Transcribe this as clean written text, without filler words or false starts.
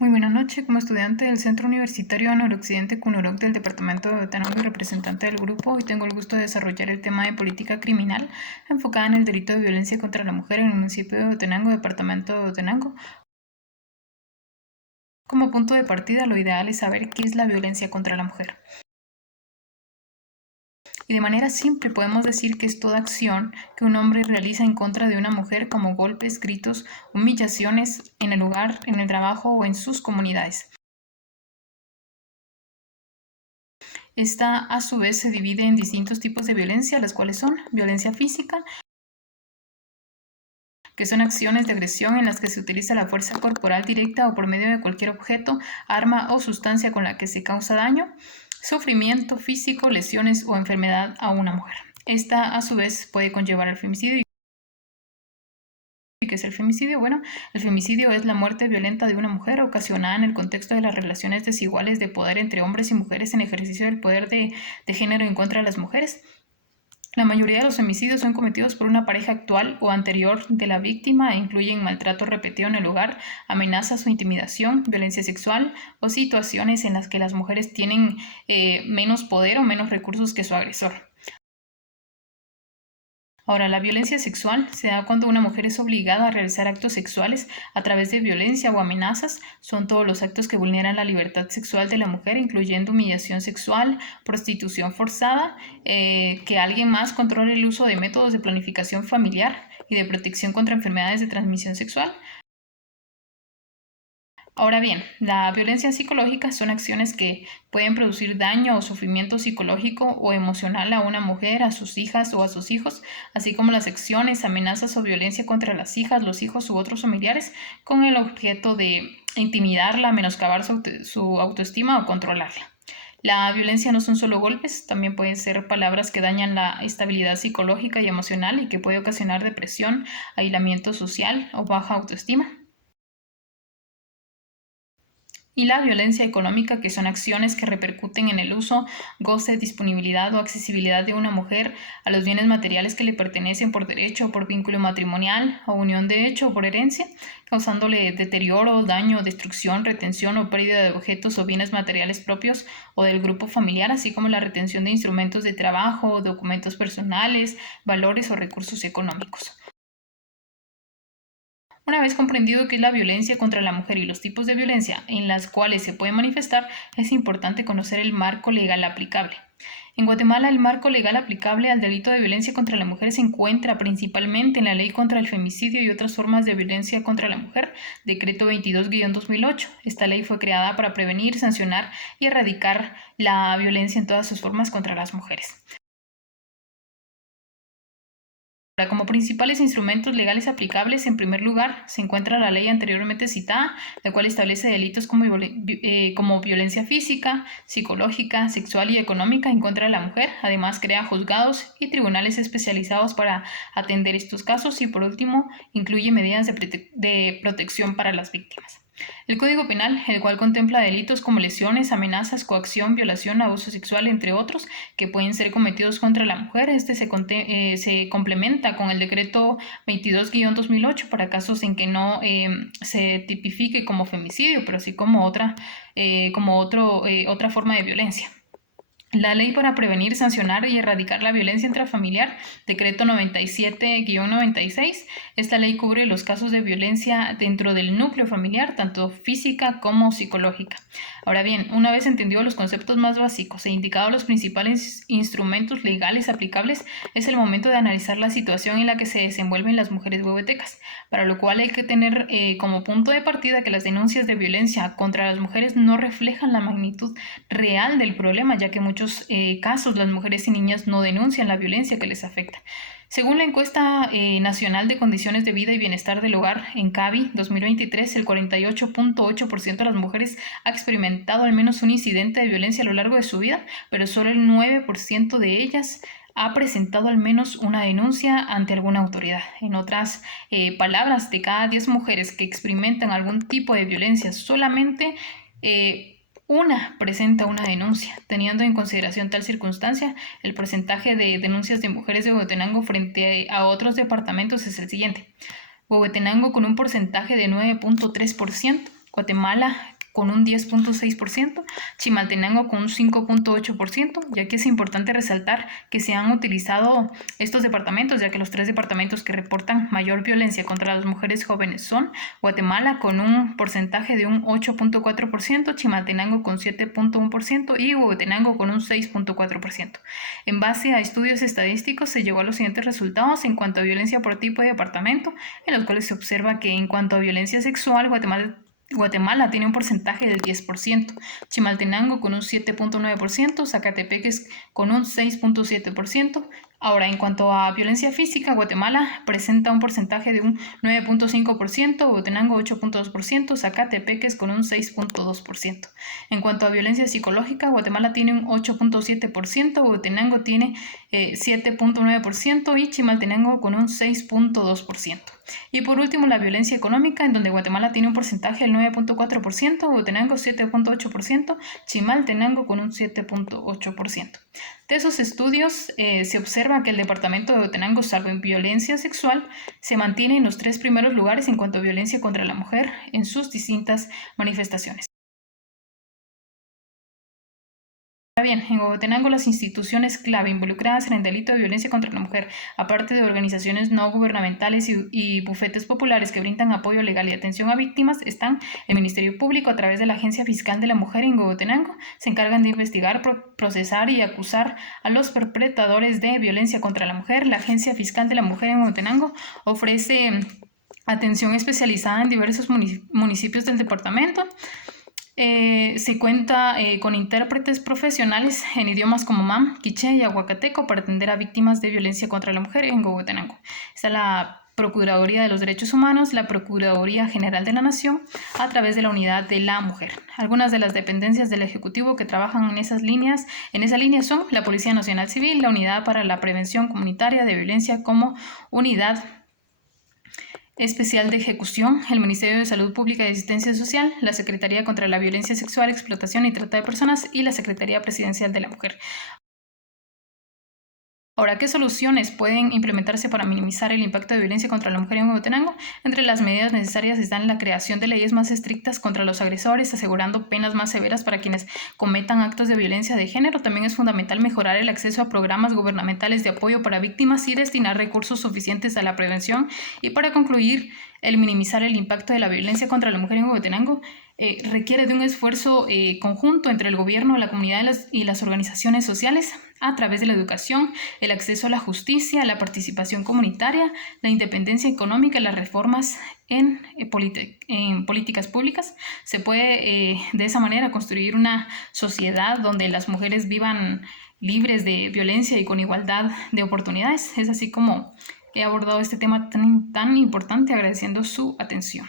Muy buena noche. Como estudiante del Centro Universitario Noroccidente CUNUROC del Departamento de Botanica y representante del grupo, hoy tengo el gusto de desarrollar el tema de política criminal enfocada en el delito de violencia contra la mujer en el municipio de Botenango, departamento de Botenango. Como punto de partida, lo ideal es saber qué es la violencia contra la mujer. Y de manera simple podemos decir que es toda acción que un hombre realiza en contra de una mujer, como golpes, gritos, humillaciones en el hogar, en el trabajo o en sus comunidades. Esta, a su vez, se divide en distintos tipos de violencia, las cuales son violencia física, que son acciones de agresión en las que se utiliza la fuerza corporal directa o por medio de cualquier objeto, arma o sustancia con la que se causa daño, sufrimiento físico, lesiones o enfermedad a una mujer. Esta, a su vez, puede conllevar al femicidio. ¿Qué es el femicidio? Bueno, el femicidio es la muerte violenta de una mujer ocasionada en el contexto de las relaciones desiguales de poder entre hombres y mujeres en ejercicio del poder de género en contra de las mujeres. La mayoría de los femicidios son cometidos por una pareja actual o anterior de la víctima e incluyen maltrato repetido en el hogar, amenazas o intimidación, violencia sexual o situaciones en las que las mujeres tienen menos poder o menos recursos que su agresor. Ahora, la violencia sexual se da cuando una mujer es obligada a realizar actos sexuales a través de violencia o amenazas. Son todos los actos que vulneran la libertad sexual de la mujer, incluyendo humillación sexual, prostitución forzada, que alguien más controle el uso de métodos de planificación familiar y de protección contra enfermedades de transmisión sexual. Ahora bien, la violencia psicológica son acciones que pueden producir daño o sufrimiento psicológico o emocional a una mujer, a sus hijas o a sus hijos, así como las acciones, amenazas o violencia contra las hijas, los hijos u otros familiares con el objeto de intimidarla, menoscabar su autoestima o controlarla. La violencia no son solo golpes, también pueden ser palabras que dañan la estabilidad psicológica y emocional y que puede ocasionar depresión, aislamiento social o baja autoestima. Y la violencia económica, que son acciones que repercuten en el uso, goce, disponibilidad o accesibilidad de una mujer a los bienes materiales que le pertenecen por derecho o por vínculo matrimonial o unión de hecho o por herencia, causándole deterioro, daño, destrucción, retención o pérdida de objetos o bienes materiales propios o del grupo familiar, así como la retención de instrumentos de trabajo, documentos personales, valores o recursos económicos. Una vez comprendido qué es la violencia contra la mujer y los tipos de violencia en las cuales se puede manifestar, es importante conocer el marco legal aplicable. En Guatemala, el marco legal aplicable al delito de violencia contra la mujer se encuentra principalmente en la Ley contra el Femicidio y otras formas de violencia contra la mujer, Decreto 22-2008. Esta ley fue creada para prevenir, sancionar y erradicar la violencia en todas sus formas contra las mujeres. Como principales instrumentos legales aplicables, en primer lugar, se encuentra la ley anteriormente citada, la cual establece delitos como violencia física, psicológica, sexual y económica en contra de la mujer. Además, crea juzgados y tribunales especializados para atender estos casos y, por último, incluye medidas de protección para las víctimas. El Código Penal, el cual contempla delitos como lesiones, amenazas, coacción, violación, abuso sexual, entre otros, que pueden ser cometidos contra la mujer. Se complementa con el decreto 22-2008 para casos en que no se tipifique como femicidio, pero sí como otra forma de violencia. La Ley para Prevenir, Sancionar y Erradicar la Violencia Intrafamiliar, Decreto 97-96. Esta ley cubre los casos de violencia dentro del núcleo familiar, tanto física como psicológica. Ahora bien, una vez entendidos los conceptos más básicos e indicados los principales instrumentos legales aplicables, es el momento de analizar la situación en la que se desenvuelven las mujeres huehuetecas, para lo cual hay que tener como punto de partida que las denuncias de violencia contra las mujeres no reflejan la magnitud real del problema, ya que en muchos casos las mujeres y niñas no denuncian la violencia que les afecta. Según la encuesta nacional de condiciones de vida y bienestar del hogar en CABI 2023, el 48.8% de las mujeres ha experimentado al menos un incidente de violencia a lo largo de su vida, pero solo el 9% de ellas ha presentado al menos una denuncia ante alguna autoridad. En otras palabras, de cada 10 mujeres que experimentan algún tipo de violencia, solamente una presenta una denuncia. Teniendo en consideración tal circunstancia, el porcentaje de denuncias de mujeres de Huehuetenango frente a otros departamentos es el siguiente. Huehuetenango con un porcentaje de 9.3%, Guatemala con un 10.6%, Chimaltenango con un 5.8%, ya que es importante resaltar que se han utilizado estos departamentos, ya que los 3 departamentos que reportan mayor violencia contra las mujeres jóvenes son Guatemala con un porcentaje de un 8.4%, Chimaltenango con 7.1% y Huehuetenango con un 6.4%. En base a estudios estadísticos se llegó a los siguientes resultados en cuanto a violencia por tipo de departamento, en los cuales se observa que en cuanto a violencia sexual, Guatemala tiene un porcentaje del 10%, Chimaltenango con un 7.9%, Zacatepeques con un 6.7%. Ahora, en cuanto a violencia física, Guatemala presenta un porcentaje de un 9.5%, Huehuetenango 8.2%, Zacatepeques con un 6.2%. En cuanto a violencia psicológica, Guatemala tiene un 8.7%, Huehuetenango tiene 7.9% y Chimaltenango con un 6.2%. Y por último, la violencia económica, en donde Guatemala tiene un porcentaje del 9.4%, Huehuetenango 7.8%, Chimaltenango con un 7.8%. De esos estudios se observa que el departamento de Huehuetenango, salvo en violencia sexual, se mantiene en los 3 primeros lugares en cuanto a violencia contra la mujer en sus distintas manifestaciones. Bien, en Huehuetenango las instituciones clave involucradas en el delito de violencia contra la mujer, aparte de organizaciones no gubernamentales y bufetes populares que brindan apoyo legal y atención a víctimas, están el Ministerio Público a través de la Agencia Fiscal de la Mujer en Huehuetenango. Se encargan de investigar, procesar y acusar a los perpetradores de violencia contra la mujer. La Agencia Fiscal de la Mujer en Huehuetenango ofrece atención especializada en diversos municipios del departamento. Se cuenta con intérpretes profesionales en idiomas como mam, quiché y aguacateco para atender a víctimas de violencia contra la mujer en Huehuetenango. Está la Procuraduría de los Derechos Humanos, la Procuraduría General de la Nación, a través de la Unidad de la Mujer. Algunas de las dependencias del Ejecutivo que trabajan en esa línea son la Policía Nacional Civil, la Unidad para la Prevención Comunitaria de Violencia como Unidad Especial de Ejecución, el Ministerio de Salud Pública y Asistencia Social, la Secretaría contra la Violencia Sexual, Explotación y Trata de Personas y la Secretaría Presidencial de la Mujer. Ahora, ¿qué soluciones pueden implementarse para minimizar el impacto de violencia contra la mujer en Huehuetenango? Entre las medidas necesarias están la creación de leyes más estrictas contra los agresores, asegurando penas más severas para quienes cometan actos de violencia de género. También es fundamental mejorar el acceso a programas gubernamentales de apoyo para víctimas y destinar recursos suficientes a la prevención. Y para concluir, el minimizar el impacto de la violencia contra la mujer en Huehuetenango requiere de un esfuerzo conjunto entre el gobierno, la comunidad y las organizaciones sociales a través de la educación, el acceso a la justicia, la participación comunitaria, la independencia económica y las reformas en políticas públicas. Se puede de esa manera construir una sociedad donde las mujeres vivan libres de violencia y con igualdad de oportunidades. Es así como he abordado este tema tan importante, agradeciendo su atención.